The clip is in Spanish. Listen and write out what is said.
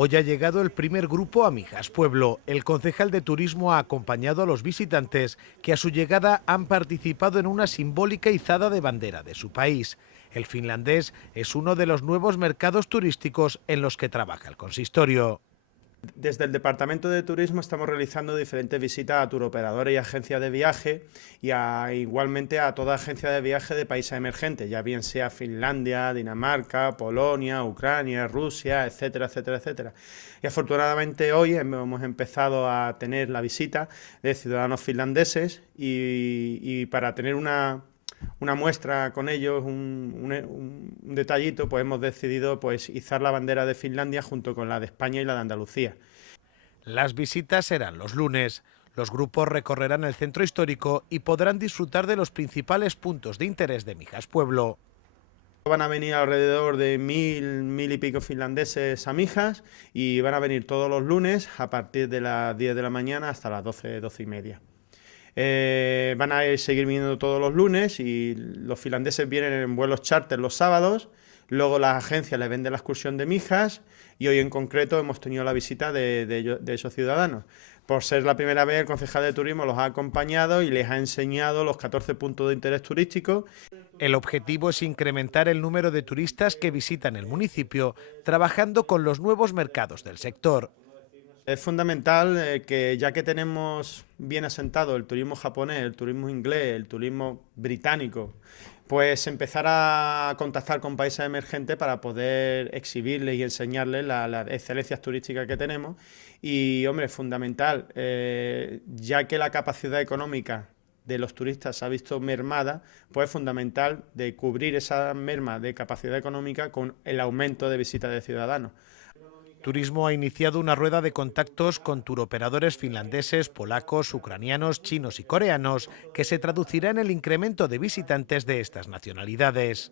Hoy ha llegado el primer grupo a Mijas Pueblo. El concejal de turismo ha acompañado a los visitantes que a su llegada han participado en una simbólica izada de bandera de su país. El finlandés es uno de los nuevos mercados turísticos en los que trabaja el consistorio. Desde el Departamento de Turismo estamos realizando diferentes visitas a turoperadores y agencias de viaje y igualmente a toda agencia de viaje de países emergentes, ya bien sea Finlandia, Dinamarca, Polonia, Ucrania, Rusia, etcétera, etcétera, etcétera. Y afortunadamente hoy hemos empezado a tener la visita de ciudadanos finlandeses y para tener una muestra con ellos, un detallito, pues hemos decidido pues izar la bandera de Finlandia junto con la de España y la de Andalucía. Las visitas serán los lunes. Los grupos recorrerán el centro histórico y podrán disfrutar de los principales puntos de interés de Mijas Pueblo. Van a venir alrededor de 1000 y pico finlandeses a Mijas y van a venir todos los lunes a partir de las 10 de la mañana hasta las 12 y media. Van a seguir viniendo todos los lunes y los finlandeses vienen en vuelos charter los sábados, luego las agencias les venden la excursión de Mijas y hoy en concreto hemos tenido la visita de esos ciudadanos. Por ser la primera vez, el concejal de turismo los ha acompañado y les ha enseñado los 14 puntos de interés turístico. El objetivo es incrementar el número de turistas que visitan el municipio, trabajando con los nuevos mercados del sector. Es fundamental que ya que tenemos bien asentado el turismo japonés, el turismo inglés, el turismo británico, pues empezar a contactar con países emergentes para poder exhibirles y enseñarles las excelencias turísticas que tenemos. Y, hombre, es fundamental, ya que la capacidad económica de los turistas se ha visto mermada, pues es fundamental de cubrir esa merma de capacidad económica con el aumento de visitas de ciudadanos. Turismo ha iniciado una rueda de contactos con turoperadores finlandeses, polacos, ucranianos, chinos y coreanos, que se traducirá en el incremento de visitantes de estas nacionalidades.